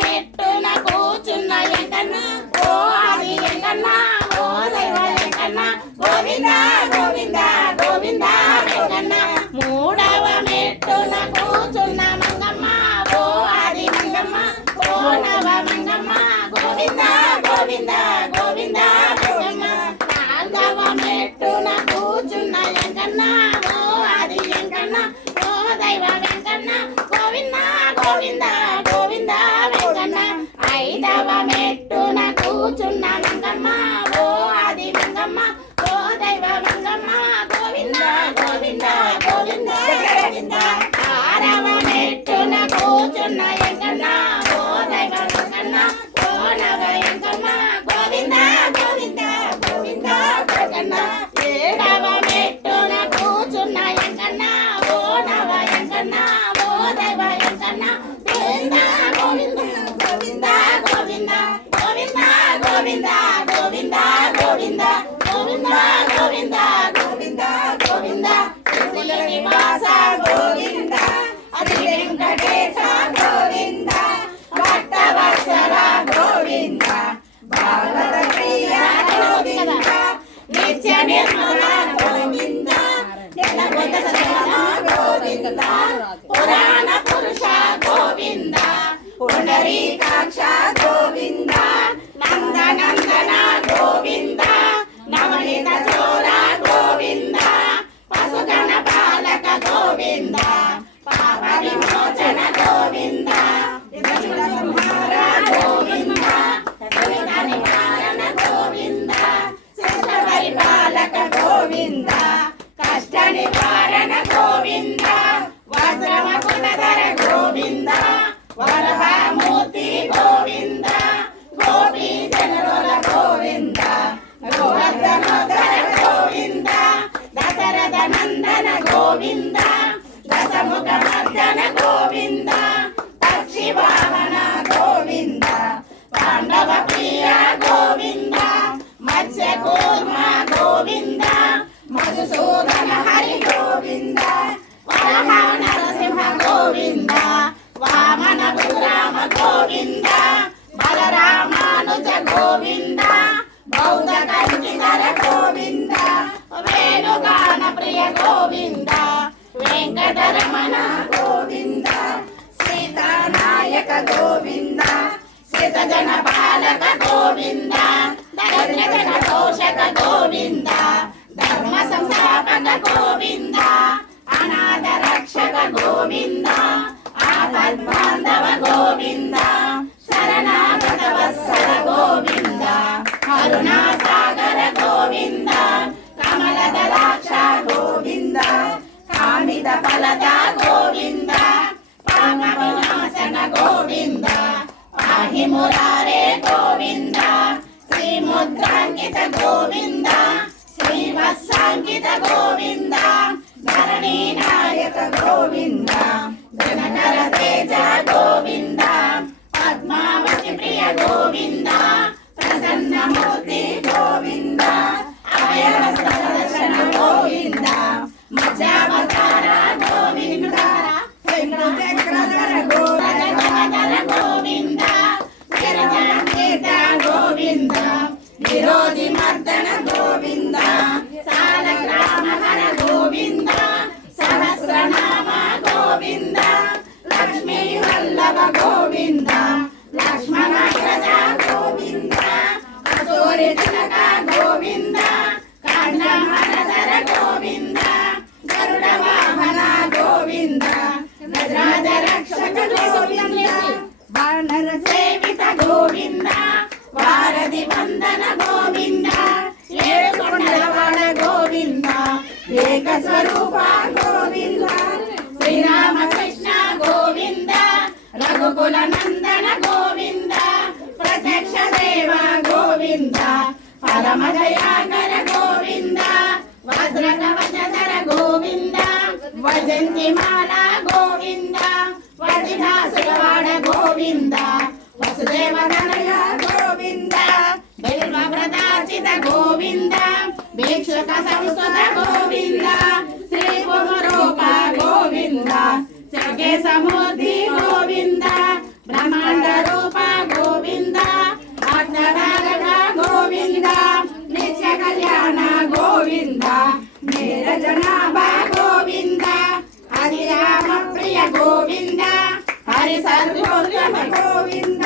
మెట్టున కూర్చున్న ఎంకన్న ఓ ఆది ఎంకన్న ఓ దైవ ఎంకన్న గోవింద గోవింద గోవింద వెంకన్న మూడవ మెట్టున కూర్చున్న మంగమ్మ ఓ ఆది మంగమ్మ ఓ నవ మంగమ్మ గోవింద గోవింద గోవింద వెంకన్న నాలుగవ మెట్టున కూర్చున్న ఎంకన్న ఓ ఆది ఎంకన్న ఓ దైవ వెంకన్న గోవింద గోవింద గోవింద వెంకన్న ఐదవ మెట్టున కూర్చున్న మంగమ్మ ఓ ఆది మంగమ్మ ఓ దైవ మంగమ్మ గోవింద గోవింద గోవింద గోవింద ఆరవ మెట్టున కూర్చున్న ఎంకన్న ఓ దైవ మంగన్న ఓ నవ ఎంకన్న గోవింద గోవింద గోవింద గోవింద ఏడవ మెట్టున కూర్చున్న ఎంకన్న ఓ నవ ఎంకన్న ఓ దైవ ఎంకన్న గోవింద గోవింద గోవింద గోవింద గోవింద గోవింద గోవింద గోవింద గోవింద గోవింద గోవింద గోవింద శ్రీనివాస గోవింద అతి వెంకటేశ గోవింద భక్తవత్సల గోవింద భాగవత ప్రియ గోవింద నిత్య నిర్మల గోవింద జగత జన గోవింద పురాణ పురుష గోవింద పుండరీకాక్ష గోవింద నందనందన గోవింద నవనీత చోర గోవింద పశుగణ పాలక గోవింద పాప విమోచన గోవింద సంహార గోవింద కవిత నివారణ గోవింద శిష్ట పరిపాలక గోవింద కష్ట నివారణ గోవింద వజ్రమకుటధర గోవింద వరహామూర్తి గోవింద గోపీ జనరుల గోవింద గోవర్ధనోధర గోవింద దశరథ నందన గోవింద దశముఖ మర్దన గోవింద పక్షి వాహన గోవింద పాండవ ప్రియ గోవింద మత్స్య కూర్మ గోవింద మధుసూదన హరి గోవింద వరహ నరసింహ గోవింద వామన రామ గోవింద బలరామానుజ గోవింద బౌద్ధ కంఠిధర గోవింద వేణుగాన ప్రియ గోవింద వెంకటరమణ గోవింద సీతానాయక గోవింద శ్రీతజన పాలక గోవింద దరిద్రజన పోషక గోవింద ధర్మ సంస్థాపక గోవింద అనాథ రక్షక గోవింద ఆపద్బాంధవ గోవింద శరణాగత వత్సల గోవింద కరుణాసాగర గోవింద కమలదలాక్ష గోవింద కామిత ఫలద గోవింద పాప వినాశన గోవింద పాహి మురారే గోవింద శ్రీముద్రాంకిత గోవింద శ్రీవత్సాంకిత గోవింద ధరణీ నాయక గోవింద జనకర తేజ గోవింద పద్మావతి ప్రియ గోవింద ప్రసన్నమూర్తి గోవింద అభయహస్తదర్శన గోవింద మత్స్యావతార గోవింద చక్రధర గోవింద వీరజనకేత గోవింద విరోధి మర్దన గోవింద సాలగ్రామహర గోవింద సహస్రనామ గోవింద లక్ష్మీ వల్లభ గోవింద లక్ష్మణాగ్రజ గోవింద అసూరి జనక గోవింద కాండమనధర గోవింద గరుడ వాహన గోవింద గజరాజ రక్షక గోవింద వానర సేవిత గోవింద వారధి వందన గోవింద ఏడుకొండలవాడ గోవింద ఏక స్వరూప గోవింద శ్రీరామకృష్ణ గోవింద రఘుకుల నందన గోవింద ప్రత్యక్ష దేవ గోవింద పరమ దయాకర గోవింద వజ్ర కవచధర గోవింద వజంతి మాల గోవింద వడిదాసులవాడ గోవింద వసుదేవ తనయ గోవింద బిల్వవ్రతార్చిత గోవింద భిక్షుక సంస్కృత గోవింద శ్రీ రూప గోవింద సగే సమూర్తి గోవింద బ్రహ్మాండ గోవింద హరి సర్వోత్తమ గోవింద